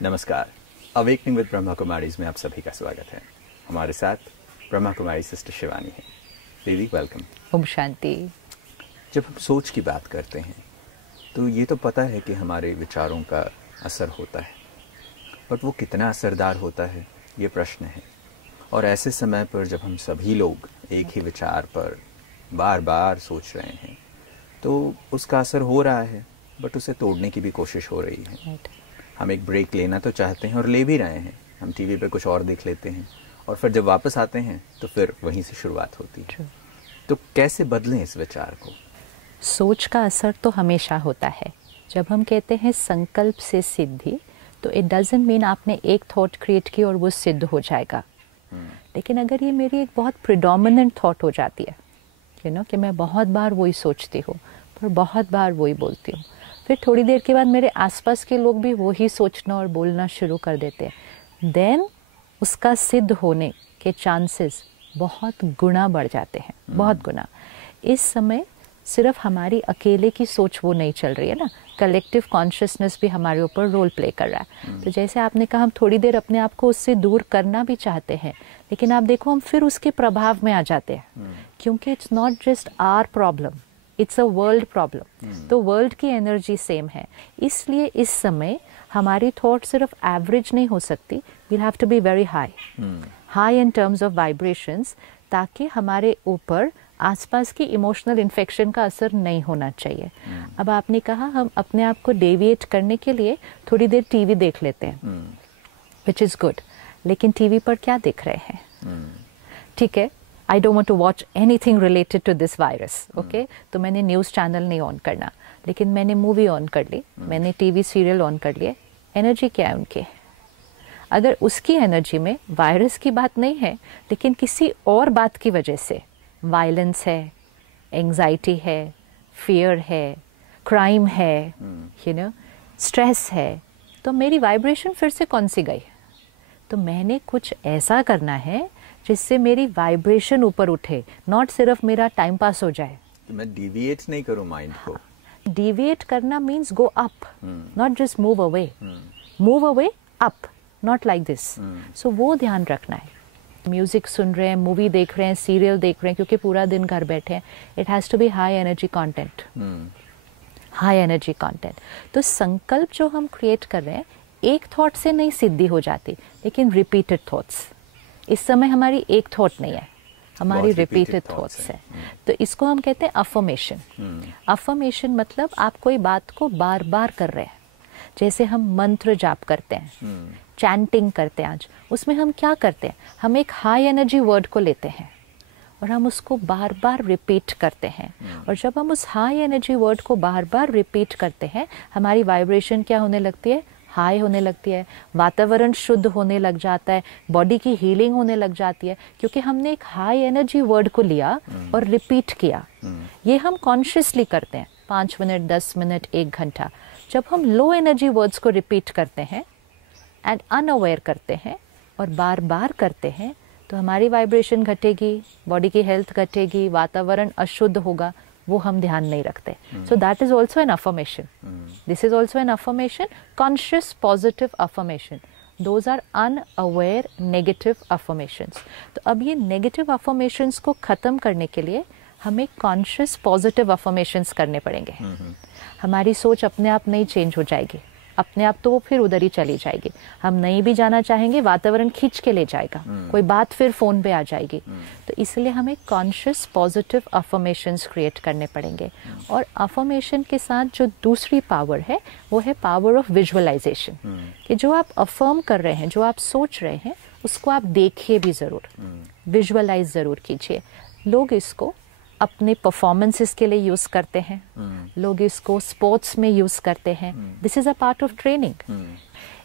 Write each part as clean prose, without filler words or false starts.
नमस्कार। Awakening with Brahma Kumaris में आप सभी का स्वागत है। हमारे साथ ब्रह्मा कुमारी सिस्टर शिवानी है। दीदी वेलकम। ओम शांति। जब हम सोच की बात करते हैं तो ये तो पता है कि हमारे विचारों का असर होता है, बट वो कितना असरदार होता है ये प्रश्न है। और ऐसे समय पर जब हम सभी लोग एक ही विचार पर बार बार सोच रहे हैं तो उसका असर हो रहा है, बट उसे तोड़ने की भी कोशिश हो रही है। हम एक ब्रेक लेना तो चाहते हैं और ले भी रहे हैं। हम टीवी पे कुछ और देख लेते हैं और फिर जब वापस आते हैं तो फिर वहीं से शुरुआत होती है। तो कैसे बदलें इस विचार को? सोच का असर तो हमेशा होता है। जब हम कहते हैं संकल्प से सिद्धि, तो इट डजंट मीन आपने एक थॉट क्रिएट की और वो सिद्ध हो जाएगा। लेकिन अगर ये मेरी एक बहुत प्रिडोमिनेंट थॉट हो जाती है, कि मैं बहुत बार वही सोचती हूँ पर बहुत बार वही बोलती हूँ, फिर थोड़ी देर के बाद मेरे आसपास के लोग भी वही सोचना और बोलना शुरू कर देते हैं, देन उसका सिद्ध होने के चांसेस बहुत गुना बढ़ जाते हैं, बहुत गुना। इस समय सिर्फ हमारी अकेले की सोच वो नहीं चल रही है ना, कलेक्टिव कॉन्शियसनेस भी हमारे ऊपर रोल प्ले कर रहा है। तो जैसे आपने कहा, हम थोड़ी देर अपने आप को उससे दूर करना भी चाहते हैं, लेकिन आप देखो हम फिर उसके प्रभाव में आ जाते हैं, क्योंकि it's not just our problem, it's a world problem. तो वर्ल्ड की एनर्जी सेम है, इसलिए इस समय हमारी थॉट सिर्फ एवरेज नहीं हो सकती, we'll have to be very high in terms of vibrations, ताकि हमारे ऊपर आसपास की इमोशनल इन्फेक्शन का असर नहीं होना चाहिए। अब आपने कहा हम अपने आप को डेविएट करने के लिए थोड़ी देर टीवी देख लेते हैं, विच इज़ गुड, लेकिन टीवी पर क्या देख रहे हैं? ठीक है, I don't want to watch anything related to this virus, okay, तो मैंने न्यूज़ चैनल नहीं ऑन करना, लेकिन मैंने मूवी ऑन कर ली, मैंने टीवी सीरियल ऑन कर लिए। एनर्जी क्या है उनकी? अगर उसकी एनर्जी में वायरस की बात नहीं है, लेकिन किसी और बात की वजह से वायलेंस है, एंजाइटी है, फियर है, क्राइम है, स्ट्रेस है, तो मेरी वाइब्रेशन फिर से कौन सी गई? तो मैंने कुछ ऐसा करना है जिससे मेरी वाइब्रेशन ऊपर उठे, नॉट सिर्फ मेरा टाइम पास हो जाए। तो मैं डिविएट नहीं करूं माइंड को। डिविएट करना means go up, not just move away. Move away up, not like this. So वो ध्यान रखना है। म्यूजिक सुन रहे हैं, मूवी देख रहे हैं, सीरियल देख रहे हैं, क्योंकि पूरा दिन घर बैठे हैं, it has to be high energy content, high energy content. तो संकल्प जो हम क्रिएट कर रहे हैं, एक थॉट से नहीं सिद्धि हो जाती, लेकिन रिपीटेड थॉट्स। इस समय हमारी एक थॉट नहीं है, हमारी रिपीटेड थॉट्स है। तो इसको हम कहते हैं अफर्मेशन। अफर्मेशन मतलब आप कोई बात को बार बार कर रहे हैं। जैसे हम मंत्र जाप करते हैं, चैंटिंग करते हैं, आज उसमें हम क्या करते हैं? हम एक हाई एनर्जी वर्ड को लेते हैं और हम उसको बार बार रिपीट करते हैं। और जब हम उस हाई एनर्जी वर्ड को बार बार रिपीट करते हैं, हमारी वाइब्रेशन क्या होने लगती है? हाई होने लगती है, वातावरण शुद्ध होने लग जाता है, बॉडी की हीलिंग होने लग जाती है, क्योंकि हमने एक हाई एनर्जी वर्ड को लिया और रिपीट किया। ये हम कॉन्शियसली करते हैं, 5 मिनट, 10 मिनट, 1 घंटा। जब हम लो एनर्जी वर्ड्स को रिपीट करते हैं एंड अनअवेयर करते हैं और बार बार करते हैं, तो हमारी वाइब्रेशन घटेगी, बॉडी की हेल्थ घटेगी, वातावरण अशुद्ध होगा, वो हम ध्यान नहीं रखते। So that is also an affirmation. This is also an affirmation, conscious positive affirmation. Those are unaware negative affirmations. तो अब ये नेगेटिव अफर्मेशंस को ख़त्म करने के लिए हमें कॉन्शियस पॉजिटिव अफर्मेशंस करने पड़ेंगे। हमारी सोच अपने आप नहीं चेंज हो जाएगी, अपने आप तो वो फिर उधर ही चली जाएगी। हम नहीं भी जाना चाहेंगे, वातावरण खींच के ले जाएगा, कोई बात फिर फोन पे आ जाएगी। तो इसलिए हमें कॉन्शियस पॉजिटिव अफर्मेशंस क्रिएट करने पड़ेंगे। और अफर्मेशन के साथ जो दूसरी पावर है, वो है पावर ऑफ विजुअलाइजेशन। कि जो आप अफर्म कर रहे हैं, जो आप सोच रहे हैं, उसको आप देखिए भी ज़रूर, विजुअलाइज ज़रूर कीजिए। लोग इसको अपने परफॉर्मेंसेस के लिए यूज़ करते हैं, लोग इसको स्पोर्ट्स में यूज़ करते हैं। This is a part of training.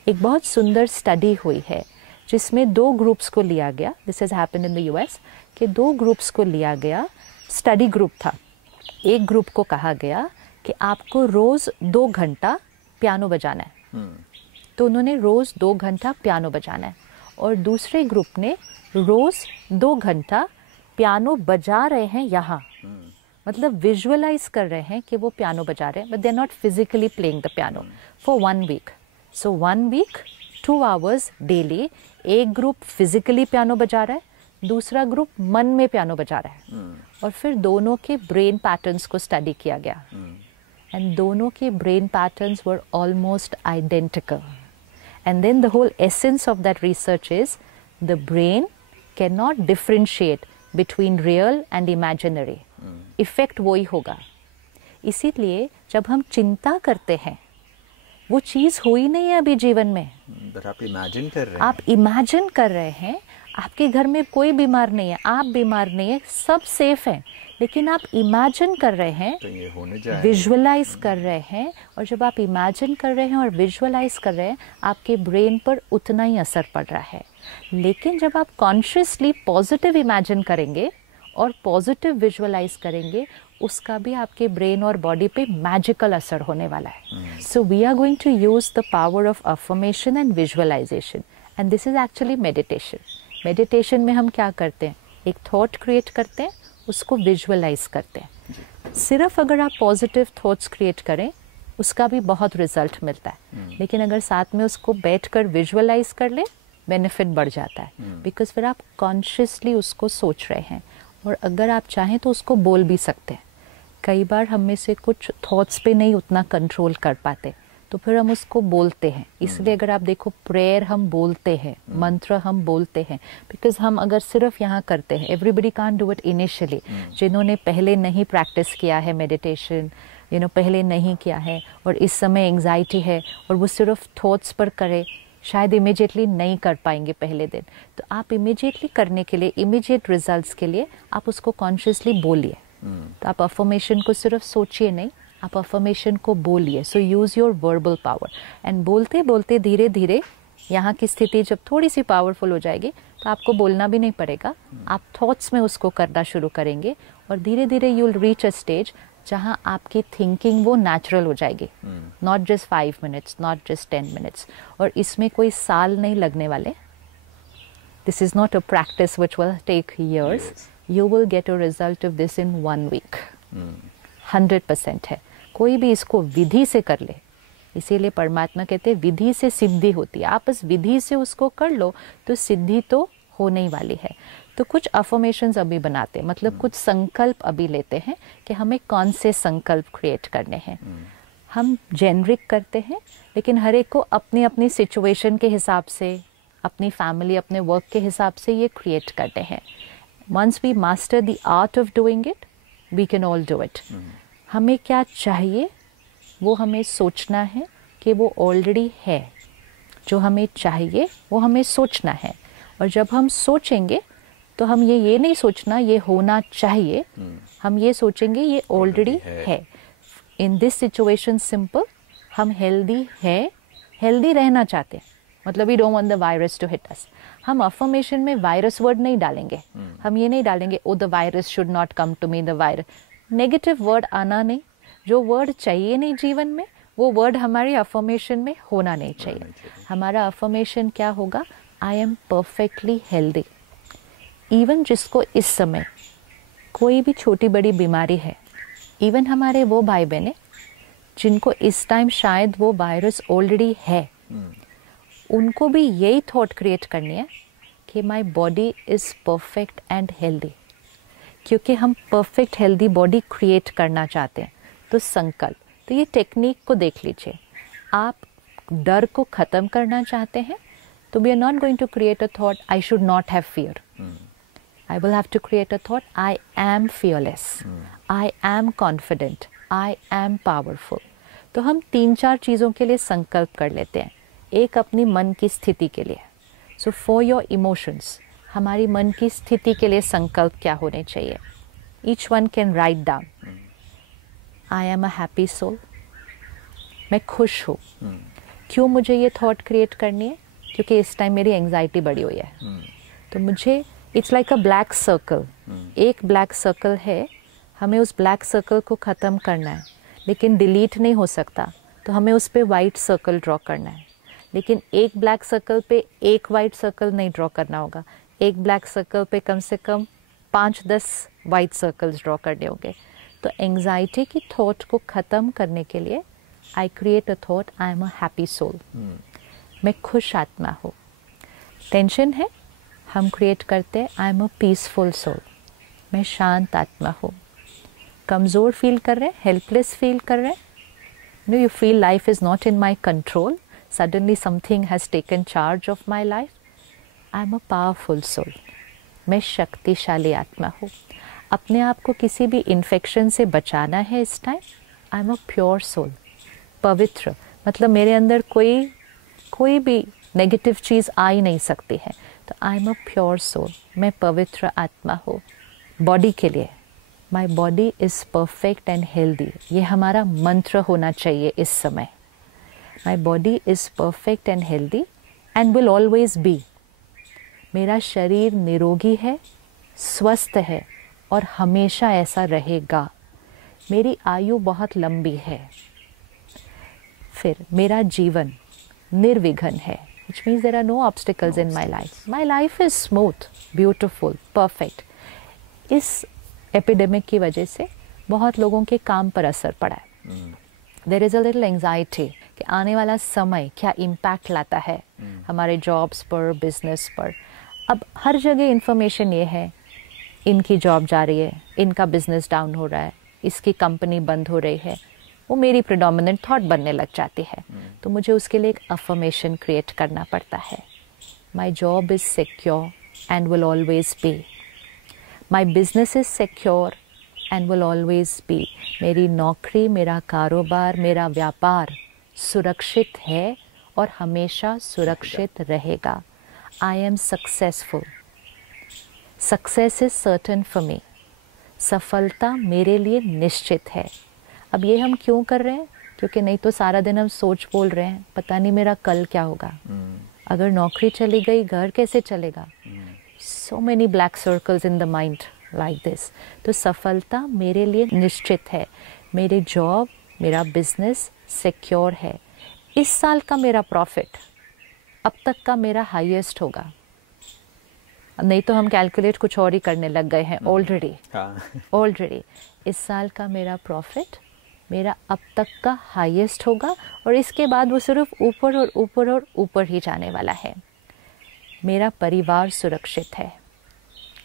एक बहुत सुंदर स्टडी हुई है जिसमें 2 ग्रुप्स को लिया गया, this has happened in the US, कि 2 ग्रुप्स को लिया गया, स्टडी ग्रुप था। एक ग्रुप को कहा गया कि आपको रोज़ 2 घंटा पियानो बजाना है, तो उन्होंने रोज़ 2 घंटा पियानो बजाना है। और दूसरे ग्रुप ने रोज़ 2 घंटा पियानो बजा रहे हैं यहाँ, मतलब विजुअलाइज कर रहे हैं कि वो पियानो बजा रहे हैं, but they are not physically playing the piano for 1 week. So 1 week 2 hours daily, एक ग्रुप फिजिकली पियानो बजा रहा है, दूसरा ग्रुप मन में पियानो बजा रहा है, और फिर दोनों के ब्रेन पैटर्न्स को स्टडी किया गया, एंड दोनों के brain patterns were almost identical. And then the whole essence of that research is the brain can not differentiate between real and imaginary. Effect वही होगा. इसीलिए जब हम चिंता करते हैं, वो चीज़ हुई नहीं है अभी जीवन में, पर आप इमेजिन कर रहे हैं. आप इमेजिन कर रहे हैं. आपके घर में कोई बीमार नहीं है, आप बीमार नहीं है, सब सेफ है, लेकिन आप इमेजिन कर रहे हैं, तो ये होने जाए, विजुअलाइज कर रहे हैं. और जब आप इमेजिन कर रहे हैं और विजुअलाइज कर रहे हैं, आपके ब्रेन पर उतना ही असर पड़ रहा है. लेकिन जब आप कॉन्शियसली पॉजिटिव इमेजिन करेंगे और पॉजिटिव विजुअलाइज करेंगे, उसका भी आपके ब्रेन और बॉडी पे मैजिकल असर होने वाला है. So we are going to use the power of affirmation and visualisation, and this is actually meditation. Meditation में हम क्या करते हैं, एक थॉट क्रिएट करते हैं, उसको विजुअलाइज करते हैं. सिर्फ अगर आप पॉजिटिव थॉट्स क्रिएट करें, उसका भी बहुत रिजल्ट मिलता है, लेकिन अगर साथ में उसको बैठकर विजुअलाइज कर ले, बेनिफिट बढ़ जाता है. बिकॉज फिर आप कॉन्शियसली उसको सोच रहे हैं, और अगर आप चाहें तो उसको बोल भी सकते हैं. कई बार हम में से कुछ थॉट्स पे नहीं उतना कंट्रोल कर पाते, तो फिर हम उसको बोलते हैं. इसलिए अगर आप देखो, प्रेयर हम बोलते हैं, मंत्र हम बोलते हैं, बिकॉज हम अगर सिर्फ यहाँ करते हैं, everybody can't do it initially. जिन्होंने पहले नहीं प्रैक्टिस किया है मेडिटेशन, पहले नहीं किया है, और इस समय एंग्जाइटी है, और वो सिर्फ थॉट्स पर करे, शायद इमीडिएटली नहीं कर पाएंगे पहले दिन. तो आप इमीडिएटली करने के लिए, इमीडिएट रिजल्ट्स के लिए आप उसको कॉन्शियसली बोलिए. तो आप अफर्मेशन को सिर्फ सोचिए नहीं, आप अफर्मेशन को बोलिए. So use your verbal power, and बोलते बोलते धीरे धीरे यहाँ की स्थिति जब थोड़ी सी पावरफुल हो जाएगी, तो आपको बोलना भी नहीं पड़ेगा, आप थॉट्स में उसको करना शुरू करेंगे, और धीरे धीरे you will reach a stage जहाँ आपकी थिंकिंग वो नेचुरल हो जाएगी. Not just 5 minutes, not just 10 minutes. और इसमें कोई साल नहीं लगने वाले. This is not a practice which will take years. You will get a result of this in 1 week. 100% है. कोई भी इसको विधि से कर ले. इसीलिए परमात्मा कहते हैं विधि से सिद्धि होती है. आप इस विधि से उसको कर लो तो सिद्धि तो होने ही वाली है. तो कुछ अफर्मेशंस अभी बनाते हैं, मतलब कुछ संकल्प अभी लेते हैं कि हमें कौन से संकल्प क्रिएट करने हैं. हम जेनरिक करते हैं, लेकिन हर एक को अपनी अपनी सिचुएशन के हिसाब से, अपनी फैमिली, अपने वर्क के हिसाब से ये क्रिएट करते हैं. Once we master the art of doing it, we can all do it. हमें क्या चाहिए वो हमें सोचना है कि वो ऑलरेडी है. जो हमें चाहिए वो हमें सोचना है, और जब हम सोचेंगे तो हम ये नहीं सोचना ये होना चाहिए, हम ये सोचेंगे ये ऑलरेडी है. इन दिस सिचुएशन सिंपल, हम हेल्दी है, हेल्दी रहना चाहते हैं, मतलब we don't want the virus to hit us. हम अफर्मेशन में वायरस वर्ड नहीं डालेंगे. हम ये नहीं डालेंगे oh the virus should not come to me, the virus. Negative word आना नहीं. जो वर्ड चाहिए नहीं जीवन में, वो वर्ड हमारी अफर्मेशन में होना नहीं चाहिए. हमारा अफर्मेशन क्या होगा, I am perfectly healthy. Even जिसको इस समय कोई भी छोटी बड़ी बीमारी है, इवन हमारे वो भाई बहने जिनको इस टाइम शायद वो वायरस ऑलरेडी है, उनको भी यही थॉट क्रिएट करनी है कि माई body is perfect and healthy. क्योंकि हम परफेक्ट हेल्दी बॉडी क्रिएट करना चाहते हैं. तो संकल्प, तो ये टेक्निक को देख लीजिए. आप डर को ख़त्म करना चाहते हैं, तो we are not going to create a thought I should not have fear. I will have to create a thought, I am fearless, I am confident, I am powerful. तो हम 3-4 चीज़ों के लिए संकल्प कर लेते हैं. एक अपनी मन की स्थिति के लिए. So for your emotions, हमारी मन की स्थिति के लिए संकल्प क्या होने चाहिए. Each one can write down. I am a happy soul. मैं खुश हूँ. क्यों मुझे ये थॉट क्रिएट करनी है, क्योंकि इस टाइम मेरी एंग्जाइटी बढ़ी हुई है. तो मुझे it's like a black circle. एक ब्लैक सर्कल है, हमें उस ब्लैक सर्कल को ख़त्म करना है, लेकिन डिलीट नहीं हो सकता, तो हमें उस पर वाइट सर्कल ड्रॉ करना है. लेकिन एक ब्लैक सर्कल पे एक वाइट सर्कल नहीं ड्रॉ करना होगा. एक ब्लैक सर्कल पे कम से कम 5-10 वाइट सर्कल्स ड्रॉ करने होंगे. तो एंग्जाइटी की थॉट को ख़त्म करने के लिए I create a thought, I am a happy soul. मैं खुश आत्मा हूँ। टेंशन है, हम क्रिएट करते हैं I am a peaceful soul, मैं शांत आत्मा हूँ। कमज़ोर फील कर रहे हैं, हेल्पलेस फील कर रहे हैं, no you feel life is not in my control, suddenly something has taken charge of my life, I am a powerful soul, मैं शक्तिशाली आत्मा हूँ। अपने आप को किसी भी इन्फेक्शन से बचाना है इस time, I am a pure soul, पवित्र, मतलब मेरे अंदर कोई भी नेगेटिव चीज़ आ ही नहीं सकती है, तो I am a pure soul, मैं पवित्र आत्मा हूँ। बॉडी के लिए my body is perfect and healthy, ये हमारा मंत्र होना चाहिए इस समय। My body is perfect and healthy and will always be, मेरा शरीर निरोगी है, स्वस्थ है और हमेशा ऐसा रहेगा। मेरी आयु बहुत लंबी है। फिर मेरा जीवन निर्विघ्न है, which means there are no obstacles in my life. My life is smooth, beautiful, perfect. इस एपिडेमिक की वजह से बहुत लोगों के काम पर असर पड़ा है। There is a little anxiety कि आने वाला समय क्या इम्पैक्ट लाता है हमारे जॉब्स पर, बिजनेस पर। अब हर जगह इंफॉर्मेशन ये है, इनकी जॉब जा रही है, इनका बिजनेस डाउन हो रहा है, इसकी कंपनी बंद हो रही है, वो मेरी प्रेडोमिनेंट थॉट बनने लग जाती है। तो मुझे उसके लिए एक अफर्मेशन क्रिएट करना पड़ता है। My job is secure and will always B, my business is secure and will always B, मेरी नौकरी, मेरा कारोबार, मेरा व्यापार सुरक्षित है और हमेशा सुरक्षित रहेगा। I am successful, success is certain for me, सफलता मेरे लिए निश्चित है। अब ये हम क्यों कर रहे हैं? क्योंकि नहीं तो सारा दिन हम सोच बोल रहे हैं, पता नहीं मेरा कल क्या होगा, अगर नौकरी चली गई घर कैसे चलेगा। So many black circles in the mind like this. तो सफलता मेरे लिए निश्चित है, मेरी जॉब, मेरा बिजनेस सिक्योर है। इस साल का मेरा प्रॉफिट अब तक का मेरा हाईएस्ट होगा। नहीं तो हम कैलकुलेट कुछ और ही करने लग गए हैं ऑलरेडी। इस साल का मेरा प्रॉफिट मेरा अब तक का हाईएस्ट होगा और इसके बाद वो सिर्फ ऊपर और ऊपर और ऊपर ही जाने वाला है। मेरा परिवार सुरक्षित है।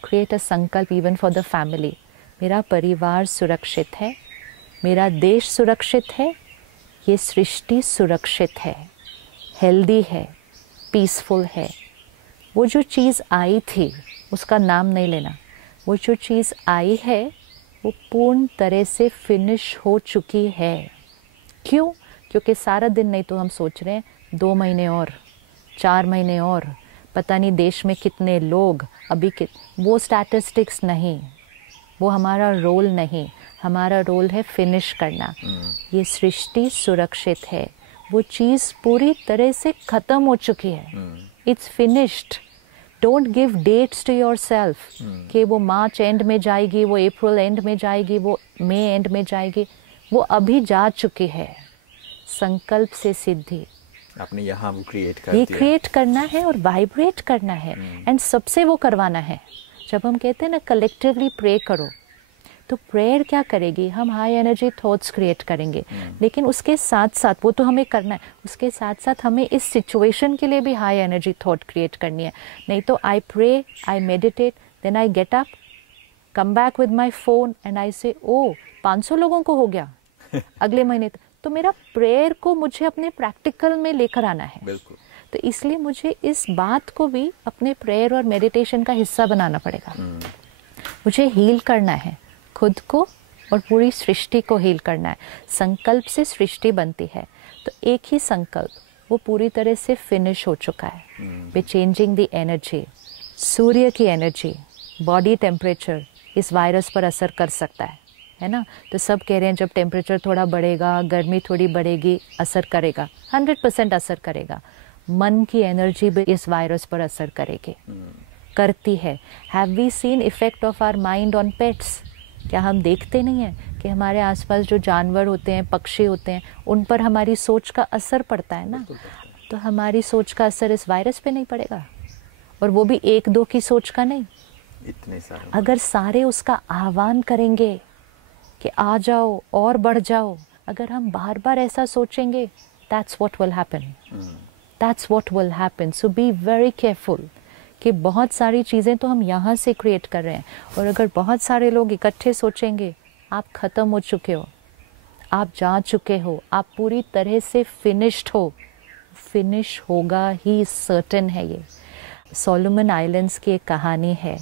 क्रिएट अ संकल्प इवन फॉर द फैमिली। मेरा परिवार सुरक्षित है, मेरा देश सुरक्षित है, ये सृष्टि सुरक्षित है, हेल्दी है, पीसफुल है। वो जो चीज़ आई थी उसका नाम नहीं लेना, वो जो चीज़ आई है वो पूर्ण तरह से फिनिश हो चुकी है। क्यों? क्योंकि सारा दिन नहीं तो हम सोच रहे हैं 2 महीने और, 4 महीने और, पता नहीं देश में कितने लोग अभी वो स्टैटिस्टिक्स नहीं, वो हमारा रोल नहीं। हमारा रोल है फिनिश करना। ये सृष्टि सुरक्षित है, वो चीज़ पूरी तरह से ख़त्म हो चुकी है। It's finished. Don't give dates to yourself कि वो मार्च एंड में जाएगी, वो अप्रैल एंड में जाएगी, वो मई एंड में जाएगी। वो अभी जा चुकी है। संकल्प से सिद्धि आपने यहाँ वो क्रिएट करना है और वाइब्रेट करना है एंड सबसे वो करवाना है। जब हम कहते हैं ना कलेक्टिवली प्रे करो, तो प्रेयर क्या करेगी? हम हाई एनर्जी थॉट्स क्रिएट करेंगे, लेकिन उसके साथ साथ वो तो हमें करना है, उसके साथ साथ हमें इस सिचुएशन के लिए भी हाई एनर्जी थॉट क्रिएट करनी है। नहीं तो I pray, I meditate, then I get up, come back with my phone and I say oh 500 लोगों को हो गया अगले महीने तक। तो मेरा प्रेयर को मुझे अपने प्रैक्टिकल में लेकर आना है। बिल्कुल। तो इसलिए मुझे इस बात को भी अपने प्रेयर और मेडिटेशन का हिस्सा बनाना पड़ेगा। मुझे हील करना है खुद को और पूरी सृष्टि को हील करना है। संकल्प से सृष्टि बनती है, तो एक ही संकल्प वो पूरी तरह से फिनिश हो चुका है। वे चेंजिंग द एनर्जी, सूर्य की एनर्जी, बॉडी टेम्परेचर इस वायरस पर असर कर सकता है ना। तो सब कह रहे हैं जब टेम्परेचर थोड़ा बढ़ेगा, गर्मी थोड़ी बढ़ेगी, असर करेगा, 100% असर करेगा। मन की एनर्जी भी इस वायरस पर असर करेगी, करती है। Have we seen effect of our mind on pets? क्या हम देखते नहीं हैं कि हमारे आसपास जो जानवर होते हैं, पक्षी होते हैं, उन पर हमारी सोच का असर पड़ता है ना। तो हमारी सोच का असर इस वायरस पे नहीं पड़ेगा, और वो भी 1-2 की सोच का नहीं, इतने सारे। अगर सारे उसका आह्वान करेंगे कि आ जाओ और बढ़ जाओ, अगर हम बार बार ऐसा सोचेंगे, that's what will happen. That's what will happen. So be very careful कि बहुत सारी चीज़ें तो हम यहाँ से क्रिएट कर रहे हैं, और अगर बहुत सारे लोग इकट्ठे सोचेंगे आप ख़त्म हो चुके हो, आप जा चुके हो, आप पूरी तरह से फिनिश्ड हो. फिनिश होगा ही, सर्टेन है. ये सोलोमन आइलैंड्स की एक कहानी है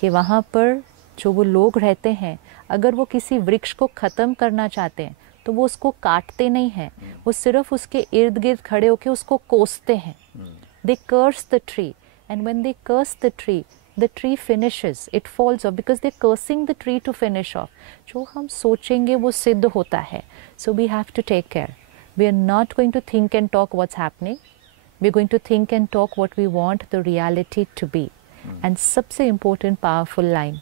कि वहाँ पर जो वो लोग रहते हैं, अगर वो किसी वृक्ष को ख़त्म करना चाहते हैं तो वो उसको काटते नहीं हैं, वो सिर्फ उसके इर्द गिर्द खड़े होकर उसको कोसते हैं. They curse the tree, and when they curse the tree finishes, it falls off because they're cursing the tree to finish off. जो हम सोचेंगे वो सिद्ध होता है. So we have to take care. We are not going to think and talk what's happening. We're going to think and talk what we want the reality to be. And सबसे important powerful line,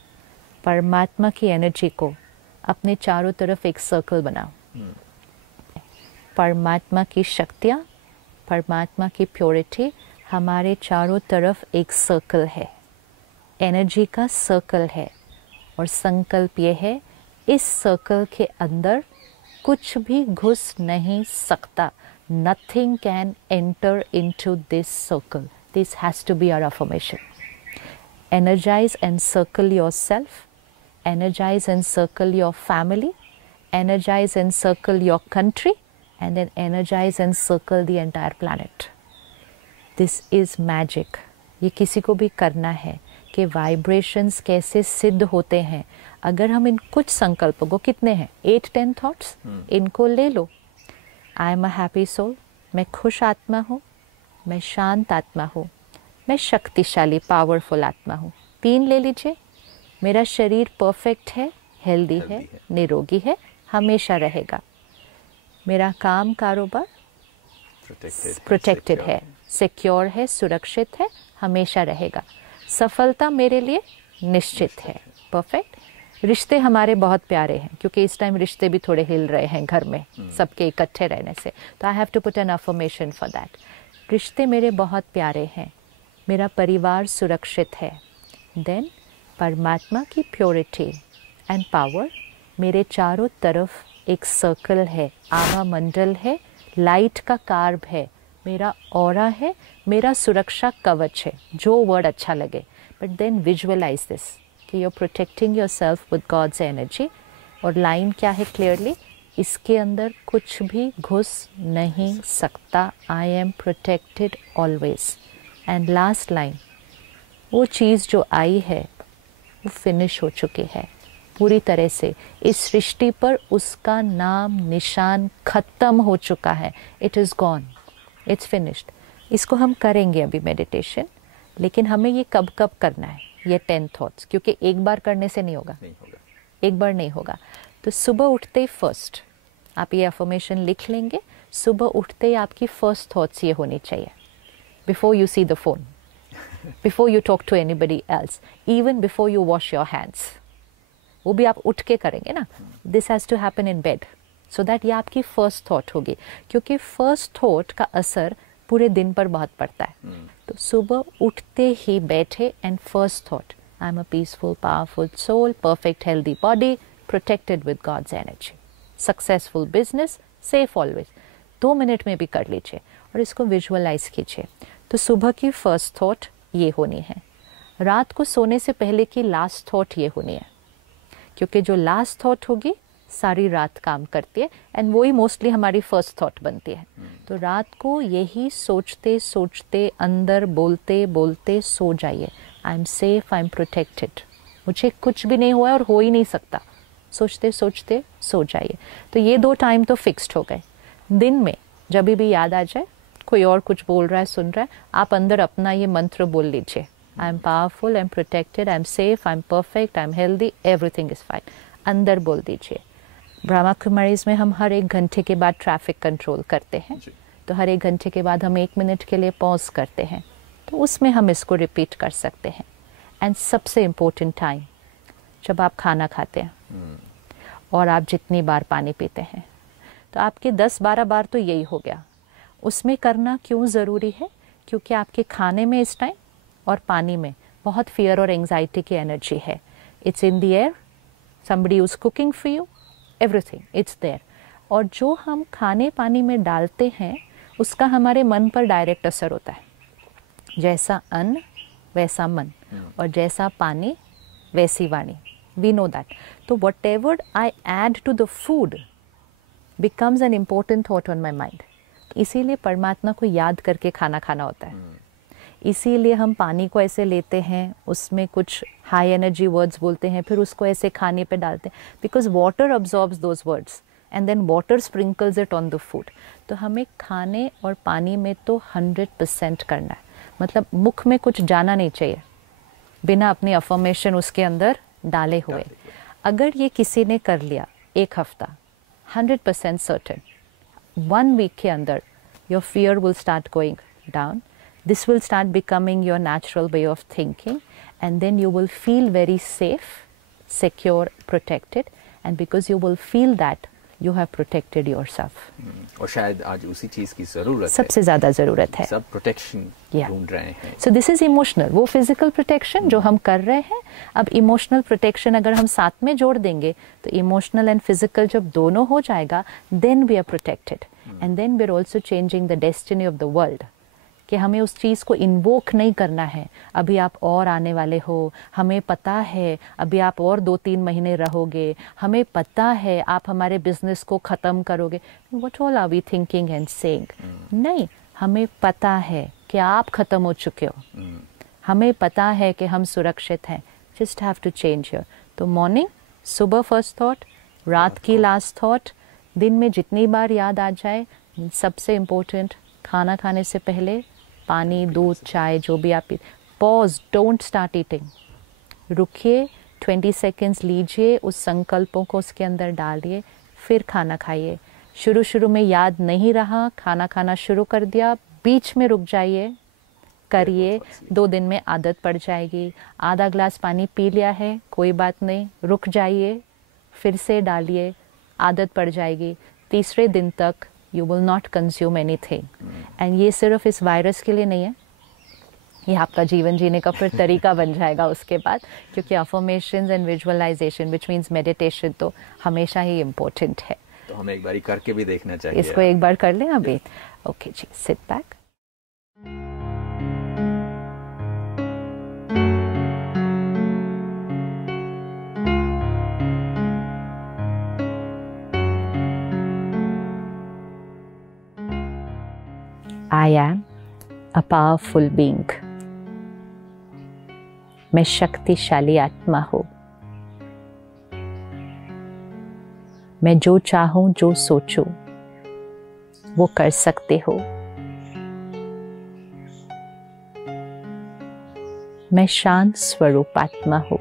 परमात्मा की energy को अपने चारों तरफ एक circle बनाओ. परमात्मा की शक्तियाँ, परमात्मा की प्योरिटी हमारे चारों तरफ एक सर्कल है, एनर्जी का सर्कल है. और संकल्प ये है, इस सर्कल के अंदर कुछ भी घुस नहीं सकता. Nothing can enter into this circle. This has to be our affirmation. Energize and circle yourself, energize and circle your family, energize and circle your country, and then energize and circle the entire planet. This is magic. ये किसी को भी करना है कि vibrations कैसे सिद्ध होते हैं. अगर हम इन कुछ संकल्पों को, कितने हैं, 8-10 थॉट्स, इनको ले लो. I am a happy soul, मैं खुश आत्मा हूँ, मैं शांत आत्मा हूँ, मैं शक्तिशाली पावरफुल आत्मा हूँ. 3 ले लीजिए. मेरा शरीर परफेक्ट है, हेल्दी है, निरोगी है, हमेशा रहेगा. मेरा काम कारोबार प्रोटेक्टेड है, सिक्योर है, सुरक्षित है, हमेशा रहेगा. सफलता मेरे लिए निश्चित है, परफेक्ट. रिश्ते हमारे बहुत प्यारे हैं, क्योंकि इस टाइम रिश्ते भी थोड़े हिल रहे हैं घर में सबके इकट्ठे रहने से. तो I have to put an affirmation for that. रिश्ते मेरे बहुत प्यारे हैं, मेरा परिवार सुरक्षित है. देन परमात्मा की प्योरिटी एंड पावर मेरे चारों तरफ एक सर्कल है, आभा मंडल है, लाइट का कार्ब है, मेरा ऑरा है, मेरा सुरक्षा कवच है. जो वर्ड अच्छा लगे, बट देन विजुअलाइज दिस कि you are protecting yourself with God's energy. और लाइन क्या है क्लियरली, इसके अंदर कुछ भी घुस नहीं सकता. I am protected always. And last line, वो चीज़ जो आई है वो फिनिश हो चुकी है पूरी तरह से. इस सृष्टि पर उसका नाम निशान खत्म हो चुका है. It is gone, it's finished. इसको हम करेंगे अभी मेडिटेशन, लेकिन हमें ये कब कब करना है, ये 10 थॉट्स, क्योंकि एक बार करने से नहीं होगा. एक बार नहीं होगा. तो सुबह उठते ही फर्स्ट आप ये अफर्मेशन लिख लेंगे. सुबह उठते ही आपकी फर्स्ट थॉट्स ये होनी चाहिए, before you see the phone, before you talk to anybody else, even before you wash your hands. वो भी आप उठ के करेंगे ना. This has to happen in bed, so that ये आपकी फर्स्ट थॉट होगी, क्योंकि फर्स्ट थॉट का असर पूरे दिन पर बहुत पड़ता है. तो सुबह उठते ही बैठे and first thought, I am a peaceful powerful soul, perfect healthy body, protected with God's energy, successful business, safe always. 2 minute में भी कर लीजिए और इसको विजुअलाइज कीजिए. तो सुबह की फर्स्ट थॉट ये होनी है. रात को सोने से पहले की लास्ट थॉट ये होनी है, क्योंकि जो लास्ट थॉट होगी सारी रात काम करती है, एंड वही मोस्टली हमारी फर्स्ट थॉट बनती है. तो रात को यही सोचते सोचते, अंदर बोलते बोलते सो जाइए. I am safe, I am protected, मुझे कुछ भी नहीं हुआ और हो ही नहीं सकता. सोचते सोचते सो जाइए. तो ये 2 टाइम तो फिक्स्ड हो गए. दिन में जब भी याद आ जाए, कोई और कुछ बोल रहा है, सुन रहा है, आप अंदर अपना ये मंत्र बोल लीजिए. I am powerful, I am protected, I am safe, I am perfect, I am healthy, everything is fine. अंदर बोल दीजिए. ब्रह्मा कुमारीज में हम हर 1 घंटे के बाद ट्रैफिक कंट्रोल करते हैं. तो हर 1 घंटे के बाद हम 1 मिनट के लिए पॉज करते हैं. तो उसमें हम इसको रिपीट कर सकते हैं. एंड सबसे इम्पोर्टेंट टाइम, जब आप खाना खाते हैं और आप जितनी बार पानी पीते हैं, तो आपके 10-12 बार तो यही हो गया. उसमें करना क्यों ज़रूरी है, क्योंकि आपके खाने में इस टाइम और पानी में बहुत फियर और एंजाइटी की एनर्जी है. It's in the air, somebody who's cooking for you, everything, it's there. और जो हम खाने पानी में डालते हैं उसका हमारे मन पर डायरेक्ट असर होता है। जैसा अन्न वैसा मन, और जैसा पानी वैसी वाणी, वी नो दैट। तो whatever I add to the food becomes an important thought on my mind. इसीलिए परमात्मा को याद करके खाना खाना होता है। इसीलिए हम पानी को ऐसे लेते हैं, उसमें कुछ हाई एनर्जी वर्ड्स बोलते हैं, फिर उसको ऐसे खाने पे डालते हैं, because water absorbs those words and then water sprinkles it on the food. तो हमें खाने और पानी में तो 100% करना है, मतलब मुख में कुछ जाना नहीं चाहिए बिना अपनी अफर्मेशन उसके अंदर डाले हुए। अगर ये किसी ने कर लिया 1 हफ्ता, 100% सर्टेन 1 वीक के अंदर your fear will start going down, this will start becoming your natural way of thinking, and then you will feel very safe, secure, protected, and because you will feel that you have protected yourself. और शायद आज उसी चीज की जरूरत सबसे ज्यादा जरूरत है, सब प्रोटेक्शन ढूंढ रहे हैं। So this is emotional, वो physical protection जो हम कर रहे हैं, अब emotional protection अगर हम साथ में जोड़ देंगे तो emotional and physical जब दोनों हो जाएगा, then we are protected, and then we are also changing the destiny of the world. कि हमें उस चीज़ को इन्वोक नहीं करना है, अभी आप और आने वाले हो, हमें पता है अभी आप और 2-3 महीने रहोगे, हमें पता है आप हमारे बिजनेस को ख़त्म करोगे। What all are we thinking and saying? नहीं, हमें पता है कि आप ख़त्म हो चुके हो, हमें पता है कि हम सुरक्षित हैं। Just have to change your. तो मॉर्निंग, सुबह फर्स्ट थॉट, रात की लास्ट थॉट, दिन में जितनी बार याद आ जाए। सबसे इम्पोर्टेंट, खाना खाने से पहले पानी, दूध, चाय जो भी आप P, pause, don't start eating, रुकिए, 20 सेकेंड्स लीजिए, उस संकल्पों को उसके अंदर डालिए, फिर खाना खाइए। शुरू में याद नहीं रहा, खाना खाना शुरू कर दिया, बीच में रुक जाइए, करिए, 2 दिन में आदत पड़ जाएगी। आधा ग्लास पानी पी लिया है, कोई बात नहीं, रुक जाइए, फिर से डालिए, आदत पड़ जाएगी। तीसरे दिन तक you will not consume anything. And ये सिर्फ इस वायरस के लिए नहीं है, ये आपका जीवन जीने का फिर तरीका बन जाएगा उसके बाद, क्योंकि affirmations and visualization which means meditation तो हमेशा ही इम्पोर्टेंट है। तो हमें एक बारी करके भी देखना चाहिए। इसको एक बार कर लें अभी। ओके जी, sit back. I am a powerful being. मैं शक्तिशाली आत्मा हूँ। मैं जो चाहूँ, जो सोचूं, वो कर सकते हो। मैं शांत स्वरूप आत्मा हूँ।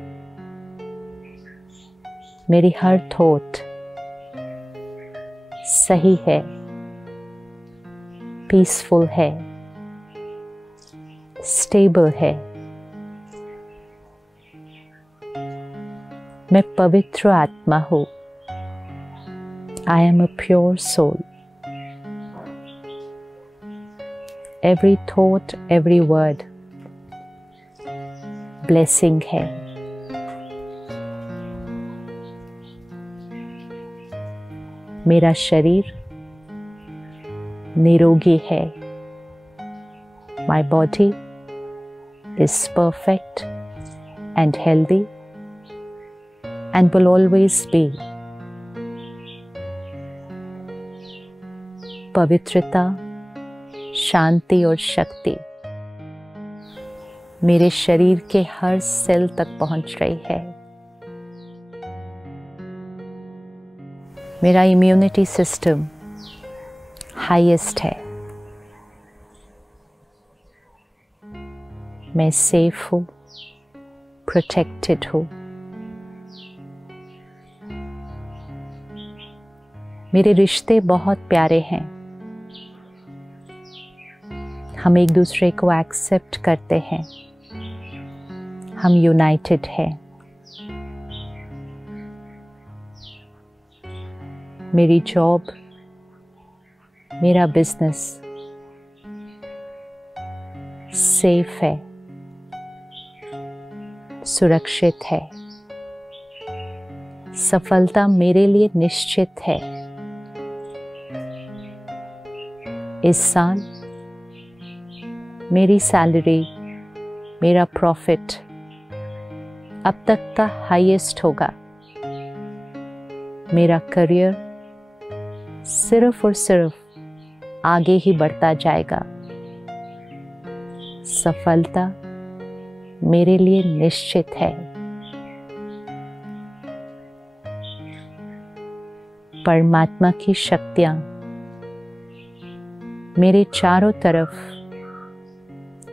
मेरी हर थॉट सही है, पीसफुल है, स्टेबल है। मैं पवित्र आत्मा हूँ। I am a pure soul. Every thought, every word blessing है। मेरा शरीर निरोगी है। My body is perfect and healthy and will always be. पवित्रता, शांति और शक्ति मेरे शरीर के हर सेल तक पहुंच रही है। मेरा इम्यूनिटी सिस्टम हाईएस्ट है। मैं सेफ हूँ, प्रोटेक्टेड हूँ। मेरे रिश्ते बहुत प्यारे हैं। हम एक दूसरे को एक्सेप्ट करते हैं। हम यूनाइटेड हैं। मेरी जॉब, मेरा बिजनेस सेफ है, सुरक्षित है। सफलता मेरे लिए निश्चित है। इस साल मेरी सैलरी, मेरा प्रॉफिट अब तक का हाईएस्ट होगा। मेरा करियर सिर्फ और सिर्फ आगे ही बढ़ता जाएगा। सफलता मेरे लिए निश्चित है। परमात्मा की शक्तियां मेरे चारों तरफ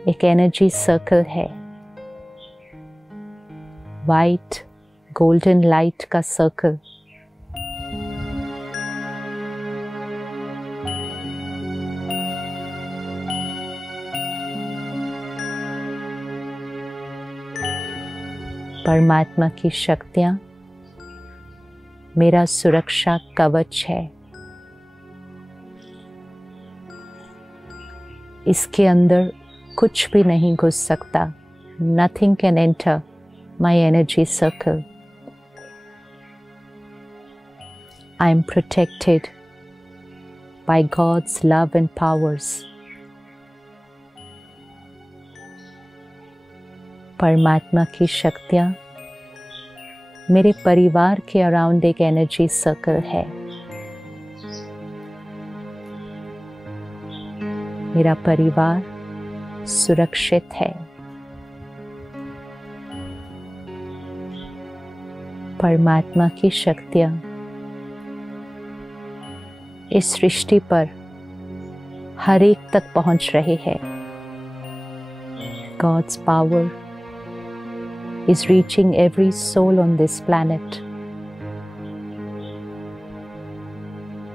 एक एनर्जी सर्कल है, वाइट गोल्डन लाइट का सर्कल। परमात्मा की शक्तियां मेरा सुरक्षा कवच है। इसके अंदर कुछ भी नहीं घुस सकता। Nothing can enter my energy circle. I am protected by God's love and powers. परमात्मा की शक्तियां मेरे परिवार के अराउंड एक एनर्जी सर्कल है। मेरा परिवार सुरक्षित है। परमात्मा की शक्तियां इस सृष्टि पर हर एक तक पहुंच रहे हैं। God's power is reaching every soul on this planet.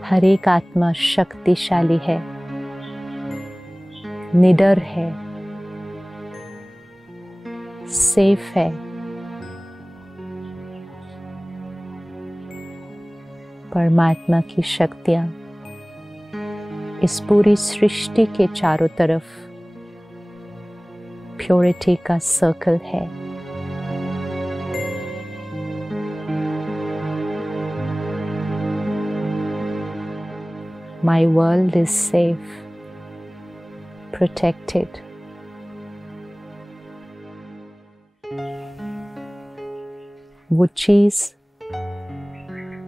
हर एक आत्मा शक्तिशाली है, निडर है, सेफ है। परमात्मा की शक्तियां इस पूरी सृष्टि के चारों तरफ प्योरिटी का सर्कल है। My world is safe, protected. वो चीज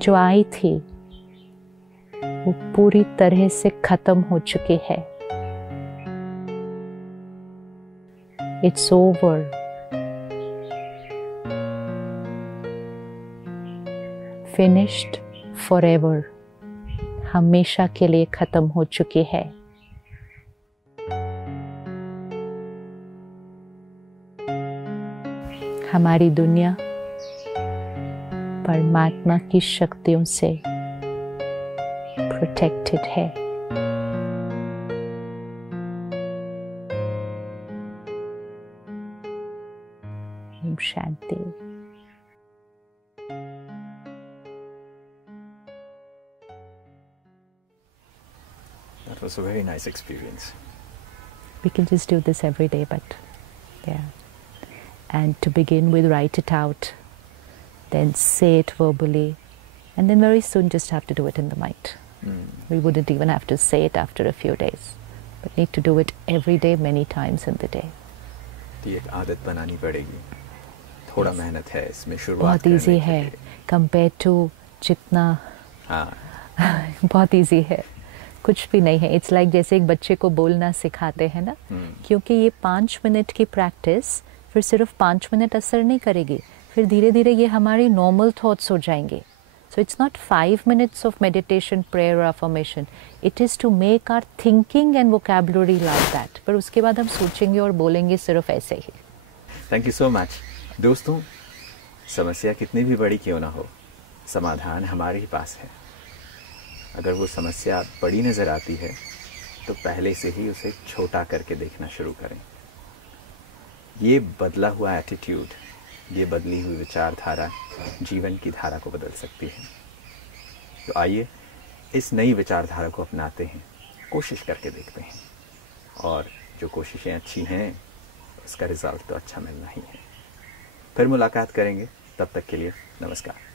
जो आई थी वो पूरी तरह से खत्म हो चुकी है। It's over. Finished forever. हमेशा के लिए खत्म हो चुकी है। हमारी दुनिया परमात्मा की शक्तियों से प्रोटेक्टेड है। Om Shanti. That was a very nice experience. We can just do this every day, but yeah. And to begin with, write it out, then say it verbally, and then very soon just have to do it in the mind. We wouldn't even have to say it after a few days, but need to do it every day, many times in the day. तो ये एक आदत बनानी पड़ेगी। थोड़ा मेहनत है इसमें, शुरुआत बहुत करने इजी के है लिए। कंपेयर टू जितना बहुत इजी है, कुछ भी नहीं है। इट्स लाइक जैसे एक बच्चे को बोलना सिखाते हैं ना, क्योंकि ये 5 मिनट की प्रैक्टिस फिर सिर्फ 5 मिनट असर नहीं करेगी, फिर धीरे धीरे ये हमारी नॉर्मल थॉट्स हो जाएंगे। So it's not 5 minutes of meditation, prayer और affirmation, it is to make our thinking and vocabulary like that. पर उसके बाद हम सोचेंगे और बोलेंगे सिर्फ ऐसे ही। Thank you so much. दोस्तों, समस्या कितनी भी बड़ी क्यों ना हो, समाधान हमारे ही पास है। अगर वो समस्या बड़ी नज़र आती है तो पहले से ही उसे छोटा करके देखना शुरू करें। ये बदला हुआ एटीट्यूड, ये बदली हुई विचारधारा जीवन की धारा को बदल सकती है। तो आइए इस नई विचारधारा को अपनाते हैं, कोशिश करके देखते हैं, और जो कोशिशें अच्छी हैं उसका रिजल्ट तो अच्छा मिलना ही है। फिर मुलाकात करेंगे, तब तक के लिए नमस्कार।